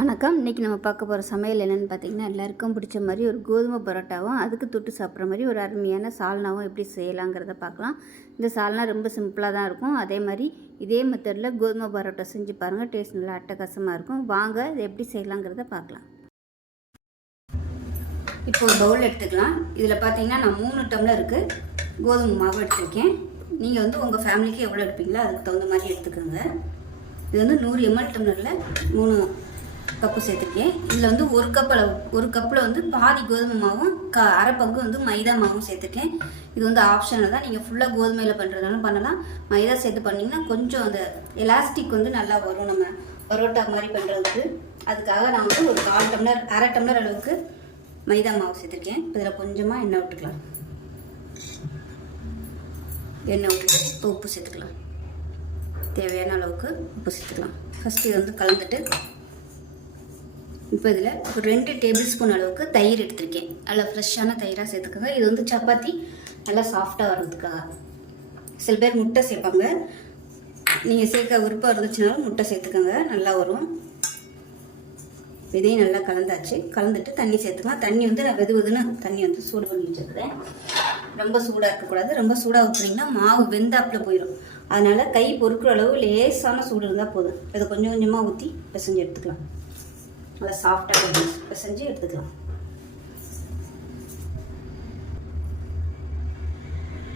வணக்கம். இன்றைக்கி நம்ம பார்க்க போகிற சமையல் என்னென்னு பார்த்தீங்கன்னா எல்லாருக்கும் பிடிச்ச மாதிரி ஒரு கோதுமை பரோட்டாவும் அதுக்கு தொட்டு சாப்பிட்ற மாதிரி ஒரு அருமையான சால்னாவும் எப்படி செய்யலாங்கிறத பார்க்கலாம். இந்த சால்னா ரொம்ப சிம்பிளாக தான் இருக்கும். அதே மாதிரி இதே மெத்தடில் கோதுமை பரோட்டா செஞ்சு பாருங்கள் டேஸ்ட் நல்லா அட்டகாசமாக இருக்கும். வாங்க இதை எப்படி செய்யலாங்கிறத பார்க்கலாம். இப்போ ஒரு பவுல் எடுத்துக்கலாம். இதில் பார்த்தீங்கன்னா நான் மூணு டம்ளருக்கு கோதுமை மாவு எடுத்திருக்கேன். நீங்கள் வந்து உங்கள் ஃபேமிலிக்கு எவ்வளோ எடுப்பீங்களோ அதுக்கு தகுந்த மாதிரி எடுத்துக்கோங்க. இது வந்து நூறு எம்எல் டம்ளரில் மூணு கப்பு சேர்த்துருக்கேன். இதில் வந்து ஒரு கப் அளவு ஒரு கப்பில் வந்து பாதி கோதுமை மாவும் க அரை பங்கு வந்து மைதா மாவும் சேர்த்துருக்கேன். இது வந்து ஆப்ஷனில் தான். நீங்கள் ஃபுல்லாக கோதுமையில் பண்ணுறதுனாலும் பண்ணலாம். மைதா சேர்த்து பண்ணிங்கன்னா கொஞ்சம் அந்த எலாஸ்டிக் வந்து நல்லா வரும் நம்ம பரோட்டா மாதிரி பண்ணுறதுக்கு. அதுக்காக நான் வந்து ஒரு கால் டம்ளர் அரை டம்ளர் அளவுக்கு மைதா மாவு சேர்த்துருக்கேன். இதில் கொஞ்சமாக எண்ணெய் விட்டுக்கலாம். எண்ணெய் விட்டுட்டு இப்போ உப்பு சேர்த்துக்கலாம். தேவையான அளவுக்கு உப்பு சேர்த்துக்கலாம். ஃபஸ்ட்டு இது வந்து கலந்துட்டு இப்போ இதில் ஒரு ரெண்டு டேபிள் ஸ்பூன் அளவுக்கு தயிர் எடுத்திருக்கேன். நல்லா ஃப்ரெஷ்ஷான தயிராக சேர்த்துக்கோங்க. இது வந்து சப்பாத்தி நல்லா சாஃப்டாக வர்றதுக்காக. சில பேர் முட்டை சேர்ப்பாங்க. நீங்கள் சேர்க்க விருப்பம் இருந்துச்சுனாலும் முட்டை சேர்த்துக்கோங்க. நல்லா வரும். இதையும் நல்லா கலந்தாச்சு. கலந்துட்டு தண்ணி சேர்த்துக்கலாம். தண்ணி வந்து நான் வெது வெதுன்னு தண்ணி வந்து சூடு பண்ணி வச்சுருக்கிறேன். ரொம்ப சூடாக இருக்கக்கூடாது. ரொம்ப சூடாக ஊற்றுனீங்கன்னா மாவு வெந்தாப்பில் போயிடும் அதனால் கை பொறுக்கிற அளவு லேசான சூடு இருந்தால் போதும். இதை கொஞ்சம் கொஞ்சமாக ஊற்றி பிசைஞ்சு எடுத்துக்கலாம். நல்லா சாஃப்டாக பிசைஞ்சு எடுத்துக்கலாம்.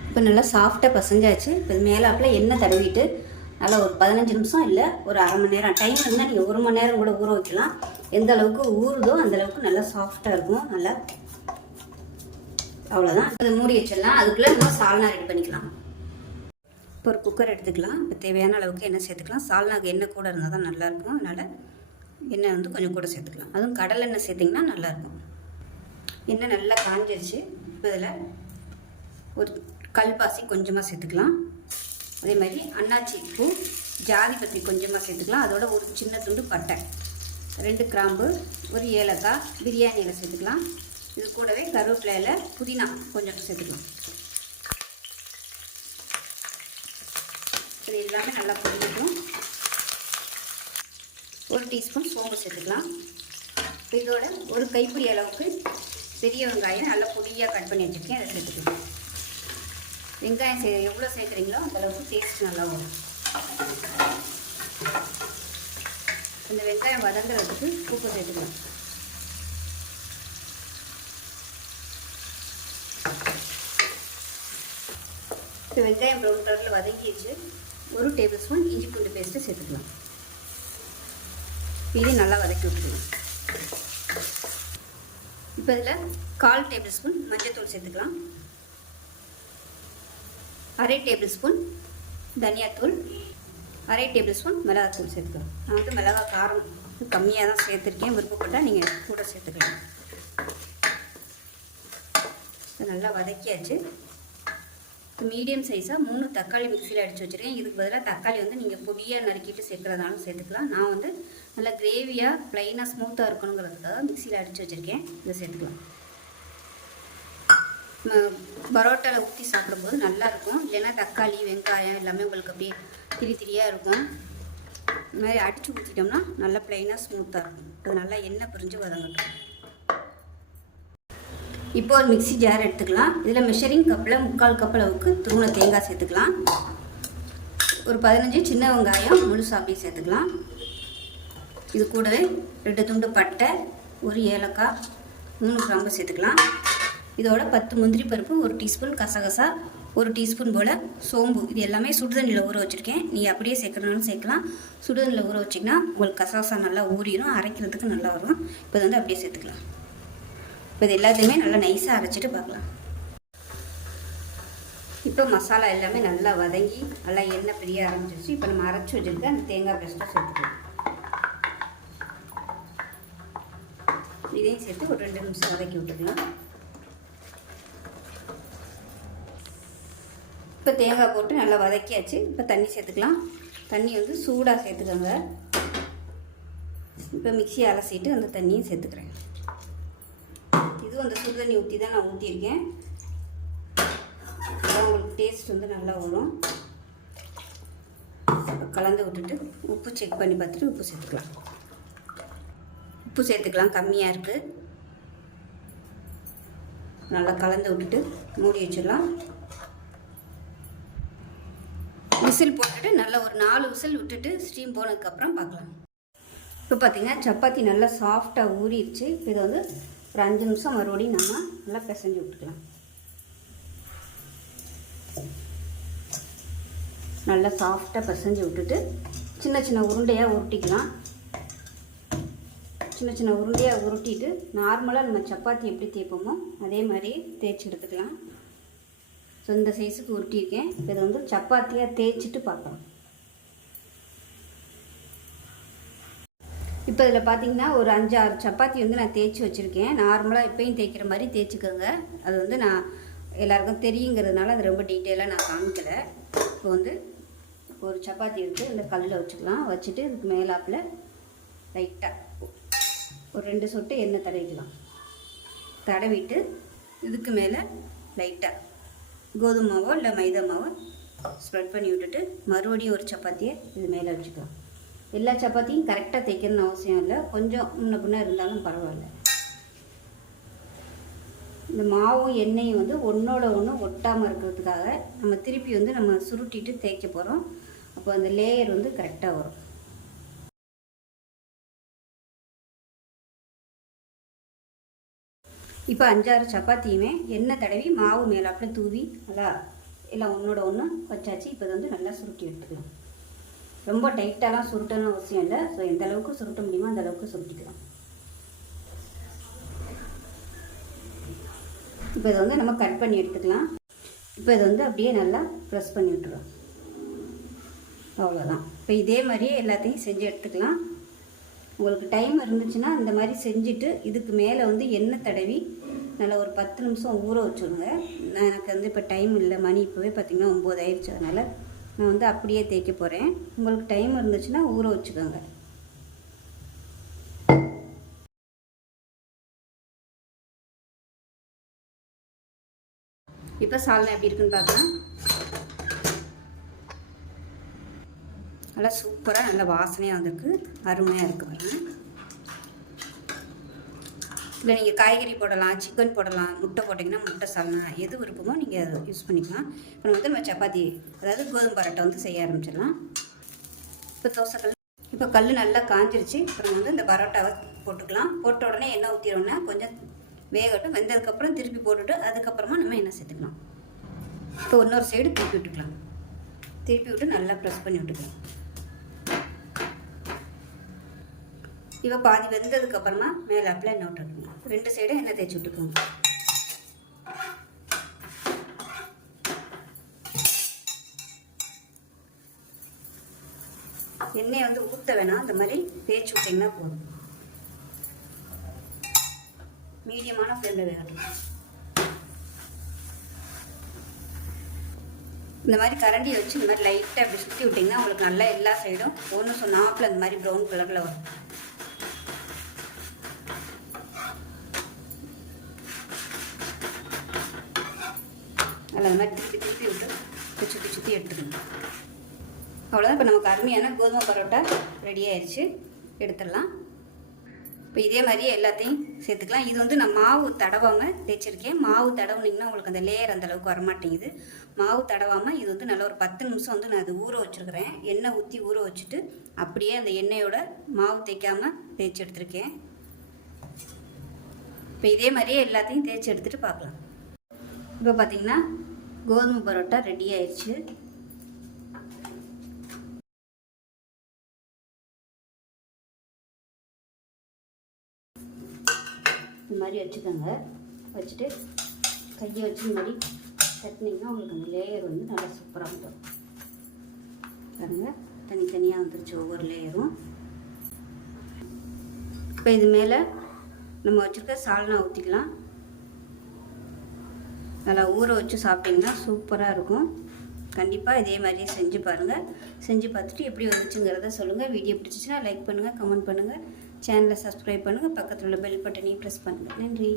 இப்போ நல்லா சாஃப்டாக பசஞ்சாச்சு. இப்போ மேலே மேலாப்பில் எண்ணெய் தடவிட்டு நல்லா ஒரு பதினஞ்சு நிமிஷம் இல்லை ஒரு அரை மணி நேரம். டைம் இருந்தால் நீங்கள் ஒரு மணி நேரம் கூட ஊற வைக்கலாம். எந்த அளவுக்கு ஊறுதோ அந்த அளவுக்கு நல்லா சாஃப்டாக இருக்கும். நல்லா அவ்வளோதான் அதை மூடி வச்சிடலாம். அதுக்குள்ளே நம்ம சால்னா ரெடி பண்ணிக்கலாம். இப்போ ஒரு குக்கர் எடுத்துக்கலாம். இப்போ தேவையான அளவுக்கு எண்ணெய் சேர்த்துக்கலாம். சால்னாக்கு எண்ணெய் கூட இருந்தால் தான் நல்லாயிருக்கும் அதனால் எண்ணெய் வந்து கொஞ்சம் கூட சேர்த்துக்கலாம். அதுவும் கடலை எண்ணெய் சேர்த்திங்கன்னா நல்லாயிருக்கும். எண்ணெய் நல்லா காஞ்சிருச்சு. இப்போ இதில் ஒரு கல்பாசி கொஞ்சமாக சேர்த்துக்கலாம். அதே மாதிரி அன்னாச்சி பூ ஜாதி பற்றி கொஞ்சமாக சேர்த்துக்கலாம். அதோட ஒரு சின்ன துண்டு பட்டை ரெண்டு கிராம்பு ஒரு ஏலக்காய் பிரியாணியில் சேர்த்துக்கலாம். இது கூடவே கருவேப்பிலையில் புதினா கொஞ்சம் சேர்த்துக்கலாம். இது எல்லாமே நல்லா பொரிஞ்சிடும் ஒரு டீஸ்பூன் சோம்பு சேர்த்துக்கலாம். இதோட ஒரு கைப்பிடி அளவுக்கு பெரிய வெங்காயம் நல்லா பொடியாக கட் பண்ணி வச்சுருக்கேன். அதை சேர்த்துக்கலாம். வெங்காயம் சே எவ்வளோ சேர்க்குறீங்களோ அந்த அளவுக்கு டேஸ்ட் நல்லா வரும். இந்த வெங்காயம் வதங்குறதுக்கு உப்பு சேர்த்துக்கலாம். இப்போ வெங்காயம் ப்ரௌன் கலரில் வதங்கிடுச்சு. ஒரு டேபிள் ஸ்பூன் இஞ்சி பூண்டு பேஸ்ட்டு சேர்த்துக்கலாம். இதையும் நல்லா வதக்கி விட்டுருவோம் இப்போ இதில் கால் டேபிள் ஸ்பூன் மஞ்சத்தூள் சேர்த்துக்கலாம். அரை டேபிள் ஸ்பூன் தனியாத்தூள் அரை டேபிள் ஸ்பூன் மிளகாத்தூள் சேர்த்துக்கலாம். நான் வந்து மிளகா காரம் கம்மியாக தான் சேர்த்துருக்கேன். விருப்பப்பட்டால் நீங்கள் கூட சேர்த்துக்கலாம். நல்லா வதக்கியாச்சு. மீடியம் சைஸாக மூணு தக்காளி மிக்சியில் அடித்து வச்சுருக்கேன். இதுக்கு பதிலாக தக்காளி வந்து நீங்கள் பொடியாக நறுக்கிட்டு சேர்க்குறதாலும் சேர்த்துக்கலாம். நான் வந்து நல்லா கிரேவியாக ப்ளைனாக ஸ்மூத்தாக இருக்கணுங்கிறதுக்காக மிக்சியில் அடித்து வச்சுருக்கேன். இதை சேர்த்துக்கலாம். பரோட்டாவில் ஊற்றி சாப்பிடும்போது நல்லாயிருக்கும் இல்லைன்னா தக்காளி வெங்காயம் எல்லாமே உங்களுக்கு அப்படியே திரி திரியாக இருக்கும். இந்த மாதிரி அடித்து ஊற்றிட்டோம்னா நல்லா ப்ளைனாக ஸ்மூத்தாக இருக்கும். அது நல்லா எண்ணெய் பிரிஞ்சு வதங்கட்டும். இப்போ ஒரு மிக்சி ஜார் எடுத்துக்கலாம். இதில் மெஷரிங் கப்பில் முக்கால் கப் அளவுக்கு துருண தேங்காய் சேர்த்துக்கலாம். ஒரு பதினஞ்சு சின்ன வெங்காயம் முழுசாக அப்படியே சேர்த்துக்கலாம். இது கூடவே ரெண்டு துண்டு பட்டை ஒரு ஏலக்காய் மூணு கிராம்பு சேர்த்துக்கலாம். இதோட பத்து முந்திரி பருப்பு ஒரு டீஸ்பூன் கசகசா ஒரு டீஸ்பூன் போல் சோம்பு. இது எல்லாமே சுடுதண்ணியில் ஊற வச்சுருக்கேன். நீங்கள் அப்படியே சேர்க்குறதுனாலும் சேர்க்கலாம். சுடுதண்ணியில் ஊற வச்சிங்கன்னா உங்களுக்கு கசகசா நல்லா ஊறிடும் அரைக்கிறதுக்கு நல்லா வரும். இப்போ வந்து அப்படியே சேர்த்துக்கலாம். இப்போ இது எல்லாத்தையுமே நல்லா நைஸாக அரைச்சிட்டு பார்க்கலாம். இப்போ மசாலா எல்லாமே நல்லா வதங்கி நல்லா எண்ணெய் பிரிய ஆரம்பிச்சிருச்சு. இப்போ நம்ம அரைச்சி வச்சுருக்க அந்த தேங்காய் பேஸ்ட்டை சேர்த்துக்கலாம். இதையும் சேர்த்து ஒரு ரெண்டு நிமிஷம் வதக்கி விட்டுக்கலாம். இப்போ தேங்காய் போட்டு நல்லா வதக்கியாச்சு. இப்போ தண்ணி சேர்த்துக்கலாம். தண்ணி வந்து சூடாக சேர்த்துக்கோங்க. இப்போ மிக்சியை அலசிட்டு அந்த தண்ணியும் சேர்த்துக்கிறேன். இதுவும் அந்த சுடு தண்ணி ஊற்றி தான் நான் ஊற்றிருக்கேன் உங்களுக்கு டேஸ்ட் வந்து நல்லா வரும். கலந்து விட்டுட்டு உப்பு செக் பண்ணி பார்த்துட்டு உப்பு சேர்த்துக்கலாம். உப்பு சேர்த்துக்கலாம் கம்மியாக இருக்குது நல்லா கலந்து விட்டுட்டு மூடி வச்சிடலாம். விசில் போட்டுட்டு நல்லா ஒரு நாலு விசில் விட்டுட்டு ஸ்டீம் போனதுக்கப்புறம் பார்க்கலாம். இப்போ பார்த்தீங்கன்னா சப்பாத்தி நல்லா சாஃப்டாக ஊறிடுச்சு. இதை வந்து ஒரு அஞ்சு நிமிஷம் மறுபடியும் நம்ம நல்லா பிசைஞ்சு விட்டுக்கலாம். நல்லா சாஃப்டாக பிசைஞ்சு விட்டுட்டு சின்ன சின்ன உருண்டையாக உருட்டிக்கலாம். சின்ன சின்ன உருண்டையாக உருட்டிட்டு நார்மலாக நம்ம சப்பாத்தி எப்படி தேய்ப்போமோ அதே மாதிரி தேய்ச்சி எடுத்துக்கலாம். ஸோ இந்த சைஸுக்கு உருட்டியிருக்கேன். இதை வந்து சப்பாத்தியாக தேய்ச்சிட்டு பார்க்கலாம். இப்போ இதில் பார்த்தீங்கன்னா ஒரு அஞ்சு ஆறு சப்பாத்தி வந்து நான் தேய்ச்சி வச்சுருக்கேன். நார்மலாக எப்பயும் தேய்க்கிற மாதிரி தேய்ச்சிக்கோங்க. அது வந்து நான் எல்லாருக்கும் தெரியுங்கிறதுனால அது ரொம்ப டீட்டெயிலாக நான் காமிக்கலை. இப்போ வந்து ஒரு சப்பாத்தி எடுத்து இந்த கல்லில் வச்சுக்கலாம். வச்சுட்டு இதுக்கு மேலாப்பில் லைட்டாக ஒரு ரெண்டு சொட்டு எண்ணெய் தடவிக்கலாம். தடவிட்டு இதுக்கு மேலே லைட்டாக கோதுமாவோ இல்லை மைதா மாவோ ஸ்ப்ரெட் பண்ணி விட்டுட்டு மறுபடியும் ஒரு சப்பாத்தியை இது மேலே வச்சுக்கலாம். எல்லா சப்பாத்தியும் கரெக்டாக தைக்கணும்னு அவசியம் இல்லை. கொஞ்சம் முன்ன பின்ன இருந்தாலும் பரவாயில்ல. இந்த மாவும் எண்ணெயும் வந்து ஒன்றோட ஒன்று ஒட்டாமல் இருக்கிறதுக்காக நம்ம திருப்பி வந்து நம்ம சுருட்டிட்டு தேய்க்க போகிறோம் அப்போ அந்த லேயர் வந்து கரெக்டாக வரும். இப்போ அஞ்சாறு சப்பாத்தியுமே எண்ணெய் தடவி மாவு மேலாப்பில் தூவி நல்லா எல்லாம் ஒன்றோட ஒன்று வச்சாச்சு. இப்போ வந்து நல்லா சுருட்டி எடுத்துக்கலாம். ரொம்ப டைட்டாலாம் சுருட்டணும் அவசியம் இல்லை. ஸோ எந்த அளவுக்கு சுருட்ட முடியுமோ அந்த அளவுக்கு சுருட்டிக்கலாம். இப்போ இதை வந்து நம்ம கட் பண்ணி எடுத்துக்கலாம். இப்போ இதை வந்து அப்படியே நல்லா ப்ரெஸ் பண்ணி விட்டுருவோம் அவ்வளோதான். இப்போ இதே மாதிரியே எல்லாத்தையும் செஞ்சு எடுத்துக்கலாம். உங்களுக்கு டைம் இருந்துச்சுன்னா இந்த மாதிரி செஞ்சுட்டு இதுக்கு மேலே வந்து எண்ணெய் தடவி நல்லா ஒரு பத்து நிமிஷம் ஊற வச்சுருங்க. நான் எனக்கு வந்து இப்போ டைம் இல்லை. மணி இப்போவே பார்த்திங்கன்னா ஒம்பது ஆயிடுச்சு. அதனால் நான் வந்து அப்படியே தேய்க்க போகிறேன் உங்களுக்கு டைம் இருந்துச்சுன்னா ஊற வச்சுக்கோங்க. இப்போ சால்னா எப்படி இருக்குன்னு பார்க்கலாம். நல்லா சூப்பராக நல்ல வாசனையாக வந்திருக்கு. அருமையாக இருக்குது பாருங்கள் இல்லை நீங்கள் காய்கறி போடலாம் சிக்கன் போடலாம் முட்டை போட்டிங்கன்னா முட்டை சால்னா எது விருப்பமோ நீங்கள் அதை யூஸ் பண்ணிக்கலாம். இப்போ வந்து நம்ம சப்பாத்தி அதாவது கோதுமை பரோட்டை வந்து செய்ய ஆரம்பிச்சிடலாம். இப்போ தோசைக்கல் இப்போ கல் நல்லா காஞ்சிருச்சு. அப்புறம் வந்து இந்த பரோட்டாவை போட்டுக்கலாம். போட்ட உடனே எண்ணெய் ஊற்றிடணும்னா கொஞ்சம் வேகட்டும். வெந்ததுக்கப்புறம் திருப்பி போட்டுட்டு அதுக்கப்புறமா நம்ம என்ன சேர்த்துக்கலாம். இப்போ இன்னொரு சைடு திருப்பி விட்டுக்கலாம். திருப்பி விட்டு நல்லா ப்ரெஸ் பண்ணி விட்டுக்கலாம். இப்போ பாதி வெந்ததுக்கு அப்புறமா மேலே அப்பில் எண்ணெய் விட்டுக்கணும் ரெண்டு சைடும் எண்ணெய் தேய்ச்சி விட்டுக்கோங்க. எண்ணெயை வந்து ஊற்ற வேணாம். அந்த மாதிரி தேய்ச்சி விட்டிங்கன்னா போதும். மீடியமான ஃப்ளேமில் வேகட்டும். இந்த மாதிரி கரண்டியை வச்சு இந்த மாதிரி லைட்டாக அப்படி சுற்றி விட்டிங்கன்னா உங்களுக்கு நல்லா எல்லா சைடும் ஒன்று சொன்னாப்பில் அந்த மாதிரி ப்ரௌன் கலரில் வரும். அந்த மாதிரி திருப்பி திருப்பி விட்டு சுற்றி சுற்றி எடுத்துக்கணும். அவ்வளோதான் இப்போ நமக்கு அருமையான கோதுமை பரோட்டா ரெடி ஆயிடுச்சு எடுத்துடலாம். இப்போ இதே மாதிரியே எல்லாத்தையும் சேர்த்துக்கலாம். இது வந்து நான் மாவு தடவாமல் தேய்ச்சிருக்கேன். மாவு தடவுனீங்கன்னா உங்களுக்கு அந்த லேயர் அந்த அளவுக்கு வரமாட்டேங்குது. மாவு தடவாமல் இது வந்து நல்லா ஒரு பத்து நிமிஷம் வந்து நான் அது ஊற வச்சுருக்கிறேன். எண்ணெய் ஊற்றி ஊற வச்சுட்டு அப்படியே அந்த எண்ணெயோட மாவு தேய்க்காமல் தேய்ச்சி எடுத்திருக்கேன். இப்போ இதே மாதிரியே எல்லாத்தையும் தேய்ச்சி எடுத்துகிட்டு பார்க்கலாம். இப்போ பார்த்தீங்கன்னா கோதுமை பரோட்டா ரெடி ஆயிடுச்சு. இந்த மாதிரி வச்சுக்கோங்க. வச்சுட்டு கையை வச்சு இந்த மாதிரி தட்டினீங்கன்னா உங்களுக்கு அந்த லேயர் வந்து நல்லா சூப்பராக வந்துடும். பாருங்க தனித்தனியாக வந்துருச்சு ஒவ்வொரு லேயரும் இப்போ இது மேலே நம்ம வச்சுருக்க சால்னா ஊற்றிக்கலாம் நல்லா ஊற வச்சு சாப்பிட்டிங்கன்னா சூப்பராக இருக்கும். கண்டிப்பாக இதே மாதிரியே செஞ்சு பாருங்கள் செஞ்சு பார்த்துட்டு எப்படி வந்துச்சுங்கிறத சொல்லுங்கள் வீடியோ பிடிச்சிச்சின்னா லைக் பண்ணுங்கள் கமெண்ட் பண்ணுங்கள் சேனலை சப்ஸ்கிரைப் பண்ணுங்கள் பக்கத்தில் உள்ள பெல் பட்டனையும் ப்ரெஸ் பண்ணுங்கள் நன்றி.